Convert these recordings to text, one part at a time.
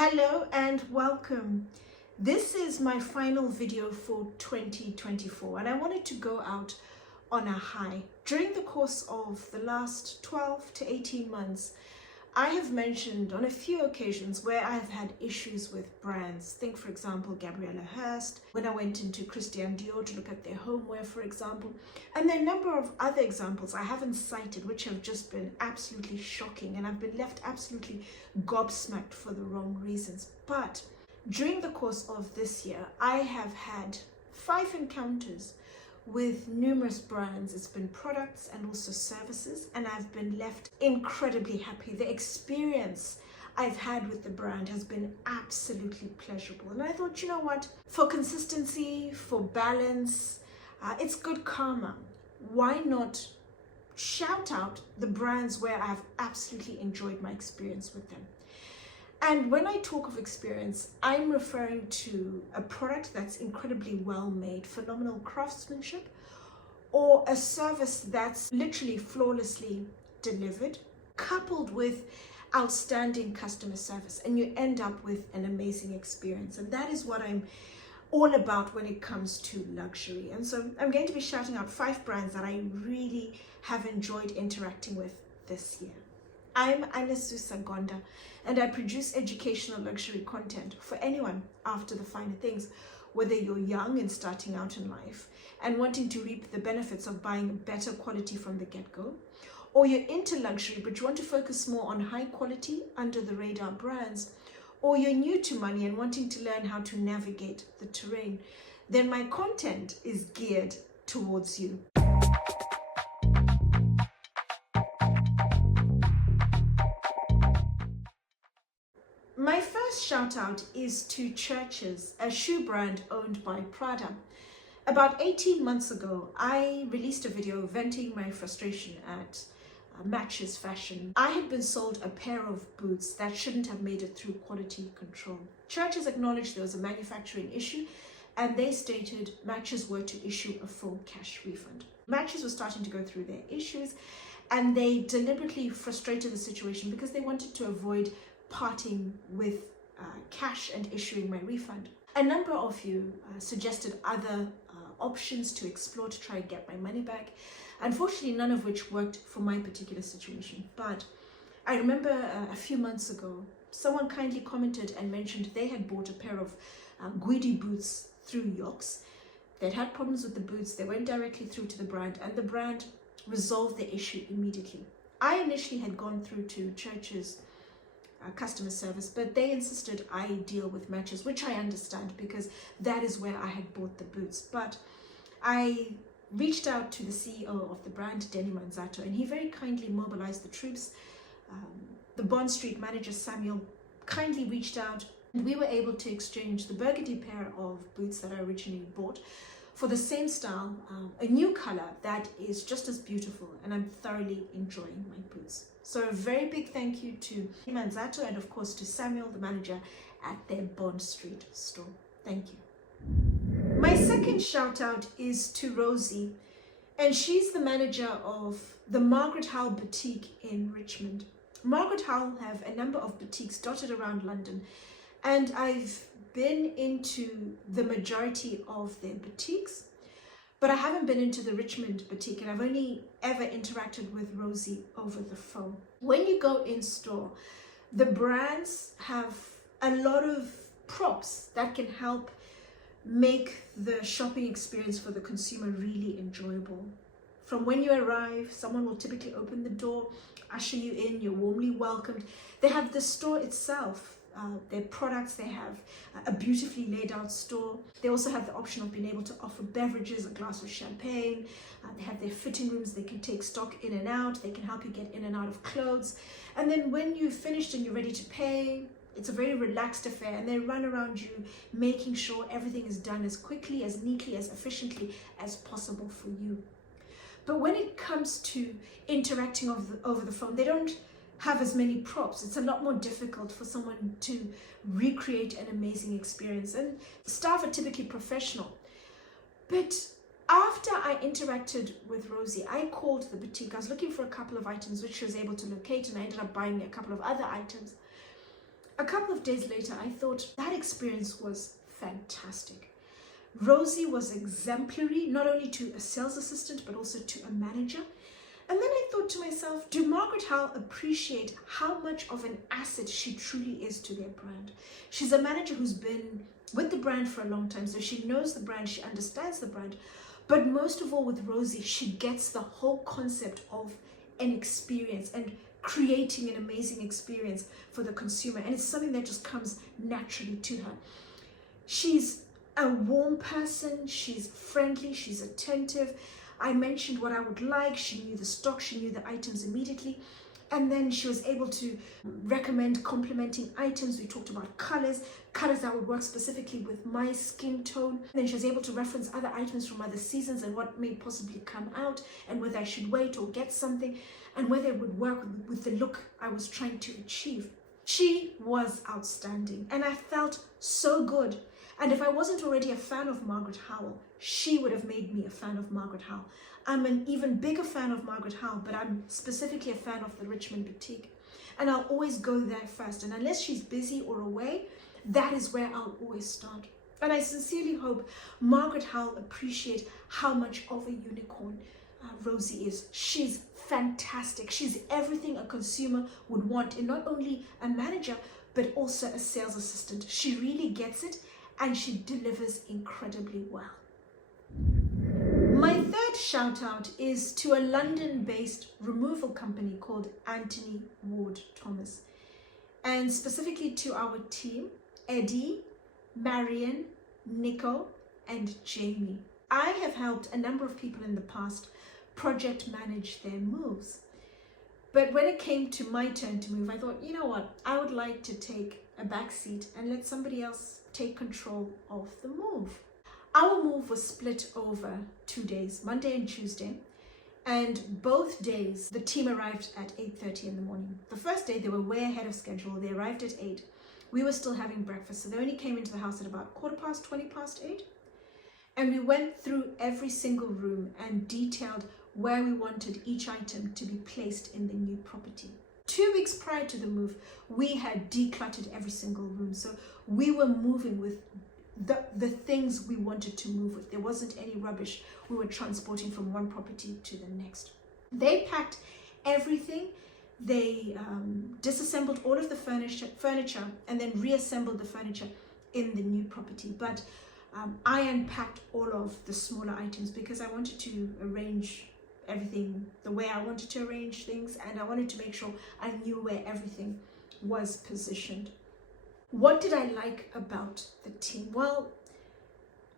Hello and welcome. This is my final video for 2024 and I wanted to go out on a high. During the course of the last 12 to 18 months, I have mentioned on a few occasions where I've had issues with brands. Think, for example, Gabriela Hearst, when I went into Christian Dior to look at their homeware, for example. And there are a number of other examples I haven't cited which have just been absolutely shocking and I've been left absolutely gobsmacked for the wrong reasons. But during the course of this year, I have had 5 encounters with numerous brands. It's been products and also services, and I've been left incredibly happy. The experience I've had with the brand has been absolutely pleasurable. And I thought, you know what, for consistency, for balance, it's good karma. Why not shout out the brands where I've absolutely enjoyed my experience with them? And when I talk of experience, I'm referring to a product that's incredibly well made, phenomenal craftsmanship, or a service that's literally flawlessly delivered, coupled with outstanding customer service, and you end up with an amazing experience. And that is what I'm all about when it comes to luxury. And so I'm going to be shouting out 5 brands that I really have enjoyed interacting with this year. I'm Anesu Sagonda, and I produce educational luxury content for anyone after the finer things, whether you're young and starting out in life and wanting to reap the benefits of buying better quality from the get-go, or you're into luxury but you want to focus more on high quality, under the radar brands, or you're new to money and wanting to learn how to navigate the terrain, then my content is geared towards you. My first shout out is to Churches, a shoe brand owned by Prada. About 18 months ago, I released a video venting my frustration at Matches fashion. I had been sold a pair of boots that shouldn't have made it through quality control. Churches acknowledged there was a manufacturing issue and they stated Matches were to issue a full cash refund. Matches were starting to go through their issues and they deliberately frustrated the situation because they wanted to avoid parting with cash and issuing my refund. A number of you suggested other options to explore to try and get my money back. Unfortunately, none of which worked for my particular situation. But I remember a few months ago, someone kindly commented and mentioned they had bought a pair of GUIBERT boots through Yox. They'd had problems with the boots. They went directly through to the brand and the brand resolved the issue immediately. I initially had gone through to Churches customer service, but they insisted I deal with Matches, which I understand because that is where I had bought the boots. But I reached out to the CEO of the brand, Denny Manzato, and he very kindly mobilized the troops. The Bond Street manager, Samuel, kindly reached out, and we were able to exchange the burgundy pair of boots that I originally bought for the same style, a new color that is just as beautiful, and I'm thoroughly enjoying my boots. So a very big thank you to Manzato and of course to Samuel, the manager at their Bond Street store. Thank you. My second shout out is to Rosie, and she's the manager of the Margaret Howell boutique in Richmond. Margaret Howell have a number of boutiques dotted around London, and I've been into the majority of their boutiques, but I haven't been into the Richmond boutique, and I've only ever interacted with Rosie over the phone. When you go in store, the brands have a lot of props that can help make the shopping experience for the consumer really enjoyable. From when you arrive, someone will typically open the door, usher you in, you're warmly welcomed. They have the store itself. Their products, they have a beautifully laid out store. They also have the option of being able to offer beverages, a glass of champagne. They have their fitting rooms, they can take stock in and out, they can help you get in and out of clothes. And then when you've finished and you're ready to pay, it's a very relaxed affair, and they run around you making sure everything is done as quickly, as neatly, as efficiently as possible for you. But when it comes to interacting over the phone, they don't have as many props. It's a lot more difficult for someone to recreate an amazing experience, and staff are typically professional. But after I interacted with Rosie, I called the boutique. I was looking for a couple of items which she was able to locate, and I ended up buying a couple of other items. A couple of days later, I thought that experience was fantastic. Rosie was exemplary, not only to a sales assistant, but also to a manager. And then I thought to myself, do Margaret Howell appreciate how much of an asset she truly is to their brand? She's a manager who's been with the brand for a long time, so she knows the brand, she understands the brand. But most of all with Rosie, she gets the whole concept of an experience and creating an amazing experience for the consumer. And it's something that just comes naturally to her. She's a warm person, she's friendly, she's attentive. I mentioned what I would like, she knew the stock, she knew the items immediately. And then she was able to recommend complementing items. We talked about colors that would work specifically with my skin tone. And then she was able to reference other items from other seasons and what may possibly come out and whether I should wait or get something and whether it would work with the look I was trying to achieve. She was outstanding and I felt so good. And if I wasn't already a fan of Margaret Howell, she would have made me a fan of Margaret Howell. I'm an even bigger fan of Margaret Howell, but I'm specifically a fan of the Richmond Boutique. And I'll always go there first. And unless she's busy or away, that is where I'll always start. And I sincerely hope Margaret Howell appreciates how much of a unicorn Rosie is. She's fantastic. She's everything a consumer would want in not only a manager, but also a sales assistant. She really gets it and she delivers incredibly well. My third shout out is to a London-based removal company called Anthony Ward Thomas, and specifically to our team, Eddie, Marion, Nico, and Jamie. I have helped a number of people in the past project manage their moves. But when it came to my turn to move, I thought, you know what, I would like to take a back seat and let somebody else take control of the move. Our move was split over 2 days, Monday and Tuesday, and both days the team arrived at 8:30 in the morning. The first day they were way ahead of schedule. They arrived at 8. We were still having breakfast, so they only came into the house at about 8:15. And we went through every single room and detailed where we wanted each item to be placed in the new property. 2 weeks prior to the move, we had decluttered every single room, so we were moving with the things we wanted to move with. There wasn't any rubbish we were transporting from one property to the next. They packed everything. They disassembled all of the furniture and then reassembled the furniture in the new property. But I unpacked all of the smaller items because I wanted to arrange everything the way I wanted to arrange things, and I wanted to make sure I knew where everything was positioned. What did I like about the team? Well,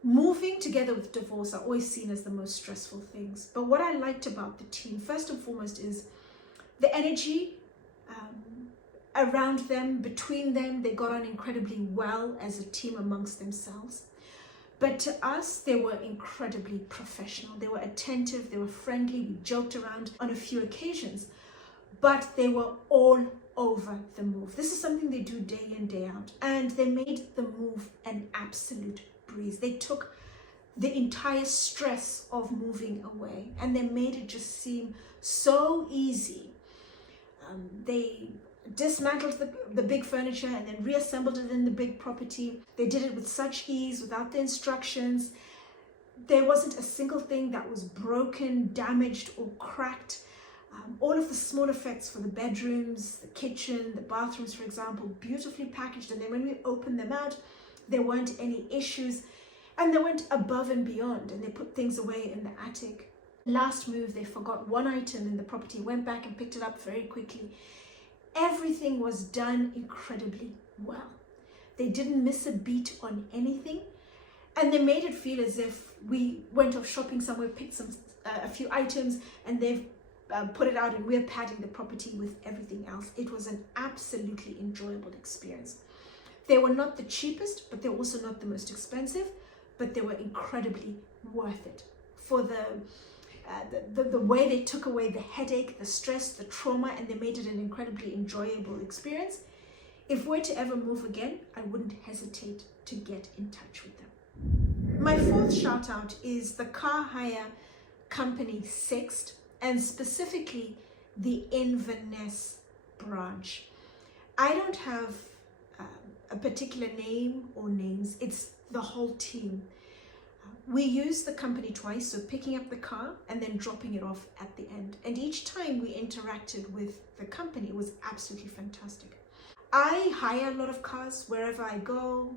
moving together with divorce are always seen as the most stressful things. But what I liked about the team, first and foremost, is the energy around them, between them. They got on incredibly well as a team amongst themselves. But to us, they were incredibly professional. They were attentive, they were friendly, we joked around on a few occasions, but they were all over the move. This is something they do day in, day out, and they made the move an absolute breeze. They took the entire stress of moving away and they made it just seem so easy. They dismantled the big furniture and then reassembled it in the big property. They did it with such ease, without the instructions. There wasn't a single thing that was broken, damaged, or cracked. All of the small effects for the bedrooms, the kitchen, the bathrooms, for example, beautifully packaged. And then when we opened them out, there weren't any issues. And they went above and beyond, and they put things away in the attic. Last move, they forgot one item in the property, went back and picked it up very quickly. Everything was done incredibly well. They didn't miss a beat on anything, and they made it feel as if we went off shopping somewhere, picked a few items, and they've put it out and we're padding the property with everything else. It was an absolutely enjoyable experience. They were not the cheapest, but they're also not the most expensive, but they were incredibly worth it for the way they took away the headache, the stress, the trauma, and they made it an incredibly enjoyable experience. If we're to ever move again, I wouldn't hesitate to get in touch with them. My fourth shout out is the car hire company Sixt, and specifically the Inverness branch. I don't have a particular name or names. It's the whole team. We used the company twice, so picking up the car and then dropping it off at the end. And each time we interacted with the company, it was absolutely fantastic. I hire a lot of cars wherever I go,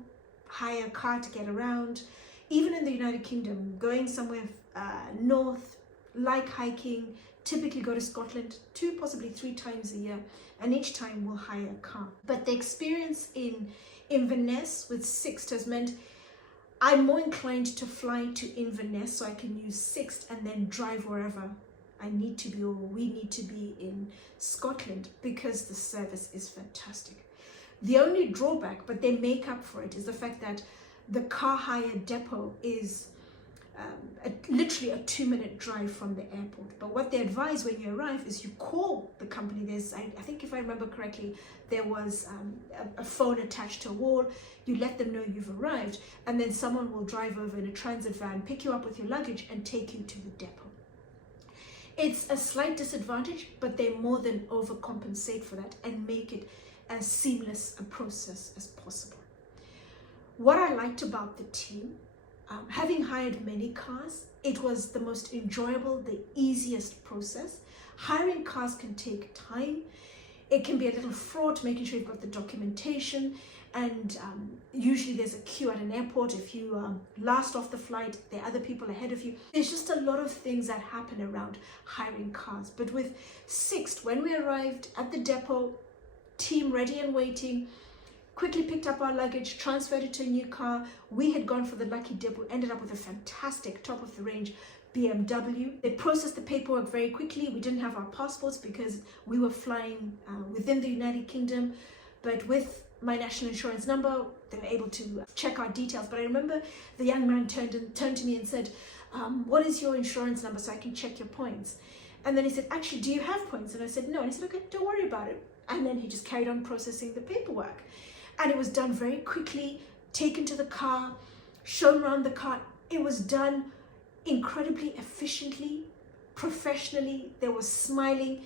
hire a car to get around. Even in the United Kingdom, going somewhere north, like hiking, typically go to Scotland 2, possibly 3 times a year, and each time we'll hire a car. But the experience in Inverness with Sixt has meant I'm more inclined to fly to Inverness so I can use Sixt and then drive wherever I need to be or we need to be in Scotland, because the service is fantastic. The only drawback, but they make up for it, is the fact that the car hire depot is literally a 2-minute drive from the airport. But what they advise when you arrive is you call the company. I think if I remember correctly, there was a phone attached to a wall. You let them know you've arrived, and then someone will drive over in a transit van, pick you up with your luggage and take you to the depot. It's a slight disadvantage, but they more than overcompensate for that and make it as seamless a process as possible. What I liked about the team, having hired many cars, it was the most enjoyable, the easiest process. Hiring cars can take time. It can be a little fraught, making sure you've got the documentation, and usually there's a queue at an airport. If you last off the flight, there are other people ahead of you. There's just a lot of things that happen around hiring cars. But with Sixt, when we arrived at the depot, team ready and waiting, quickly picked up our luggage, transferred it to a new car. We had gone for the lucky dip. We ended up with a fantastic top of the range BMW. They processed the paperwork very quickly. We didn't have our passports because we were flying within the United Kingdom, but with my national insurance number, they were able to check our details. But I remember the young man turned to me and said, what is your insurance number so I can check your points? And then he said, actually, do you have points? And I said, no. And he said, okay, don't worry about it. And then he just carried on processing the paperwork. And it was done very quickly, taken to the car, shown around the car. It was done incredibly efficiently, professionally. They were smiling.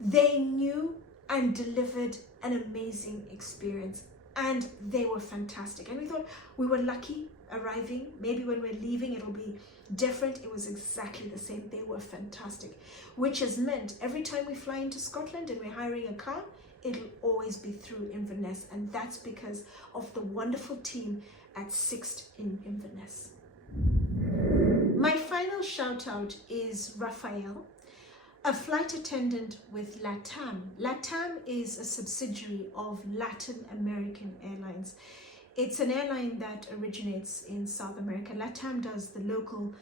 They knew and delivered an amazing experience, and they were fantastic. And we thought we were lucky arriving. Maybe when we're leaving, it'll be different. It was exactly the same. They were fantastic, which has meant every time we fly into Scotland and we're hiring a car, it'll always be through Inverness, and that's because of the wonderful team at Sixt in Inverness. My final shout out is Raphael, a flight attendant with Latam. Latam is a subsidiary of Latin American Airlines. It's an airline that originates in South America. Latam does the local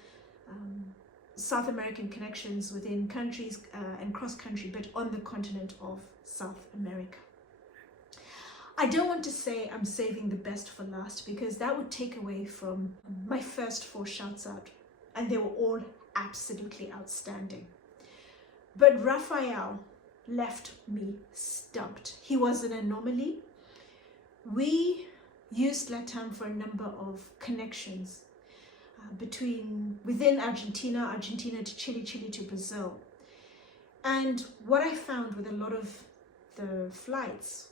South American connections within countries and cross-country, but on the continent of South America. I don't want to say I'm saving the best for last, because that would take away from my first 4 shouts out, and they were all absolutely outstanding. But Raphael left me stumped. He was an anomaly. We used Latam for a number of connections within Argentina to Chile, Chile to Brazil. And what I found with a lot of the flights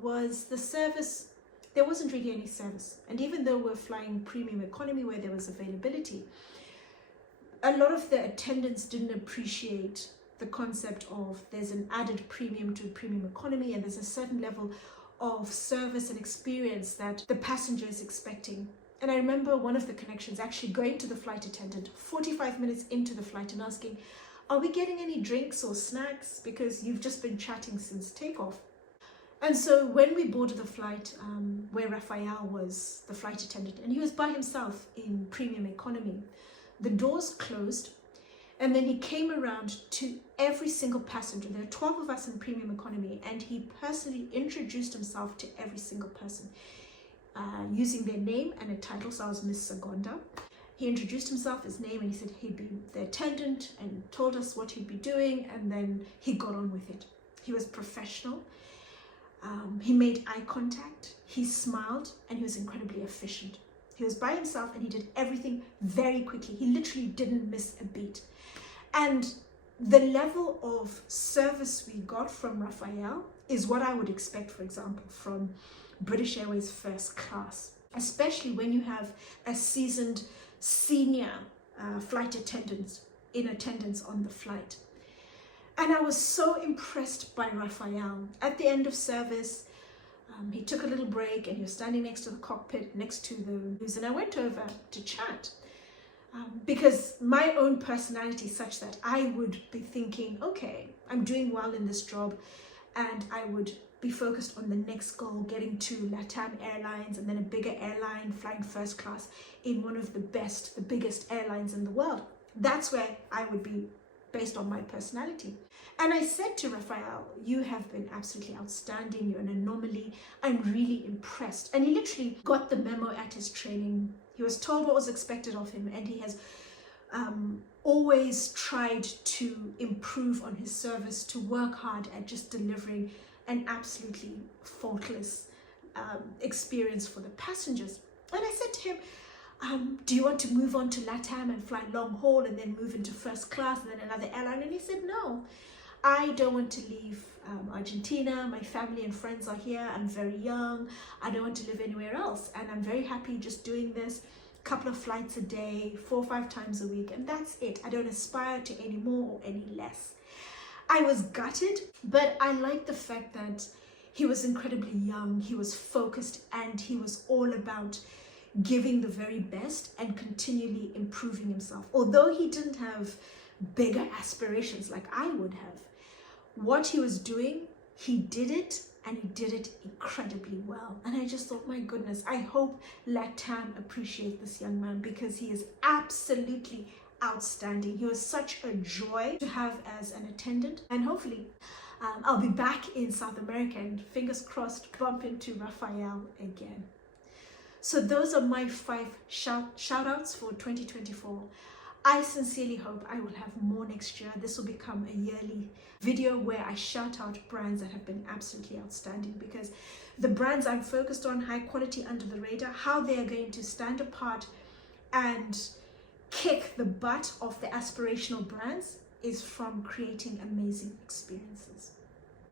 was the service. There wasn't really any service. And even though we're flying premium economy where there was availability, a lot of the attendants didn't appreciate the concept of there's an added premium to premium economy, and there's a certain level of service and experience that the passenger is expecting. And I remember one of the connections actually going to the flight attendant 45 minutes into the flight and asking, are we getting any drinks or snacks? Because you've just been chatting since takeoff. And so when we boarded the flight, where Raphael was the flight attendant, and he was by himself in premium economy, the doors closed, and then he came around to every single passenger. There are 12 of us in premium economy, and he personally introduced himself to every single person using their name and a title. So I was Miss Sagonda. He introduced himself, his name, and he said he'd be the attendant and told us what he'd be doing, and then he got on with it. He was professional. He made eye contact, he smiled, and he was incredibly efficient. He was by himself and he did everything very quickly. He literally didn't miss a beat. And the level of service we got from Raphael is what I would expect, for example, from British Airways first class, especially when you have a seasoned senior flight attendant in attendance on the flight. And I was so impressed by Raphael. At the end of service, he took a little break and he was standing next to the cockpit, next to the news, and I went over to chat. Because my own personality is such that I would be thinking, okay, I'm doing well in this job, and I would be focused on the next goal, getting to Latam Airlines and then a bigger airline, flying first class in one of the best, the biggest airlines in the world. That's where I would be based on my personality. And I said to Raphael, you have been absolutely outstanding. You're an anomaly. I'm really impressed. And he literally got the memo at his training. He was told what was expected of him, and he has always tried to improve on his service, to work hard at just delivering an absolutely faultless experience for the passengers. And I said to him, do you want to move on to Latam and fly long haul and then move into first class and then another airline? And he said, no, I don't want to leave Argentina. My family and friends are here. I'm very young. I don't want to live anywhere else. And I'm very happy just doing this couple of flights a day, 4 or 5 times a week. And that's it. I don't aspire to any more or any less. I was gutted, but I liked the fact that he was incredibly young. He was focused, and he was all about giving the very best and continually improving himself. Although he didn't have bigger aspirations like I would have, what he was doing, he did it, and he did it incredibly well. And I just thought, my goodness, I hope Latam appreciate this young man, because he is absolutely outstanding. He was such a joy to have as an attendant, and hopefully I'll be back in South America and fingers crossed bump into Raphael again. So those are my 5 shout outs for 2024. I sincerely hope I will have more next year. This will become a yearly video where I shout out brands that have been absolutely outstanding, because the brands I'm focused on, high quality, under the radar, how they are going to stand apart and kick the butt of the aspirational brands is from creating amazing experiences.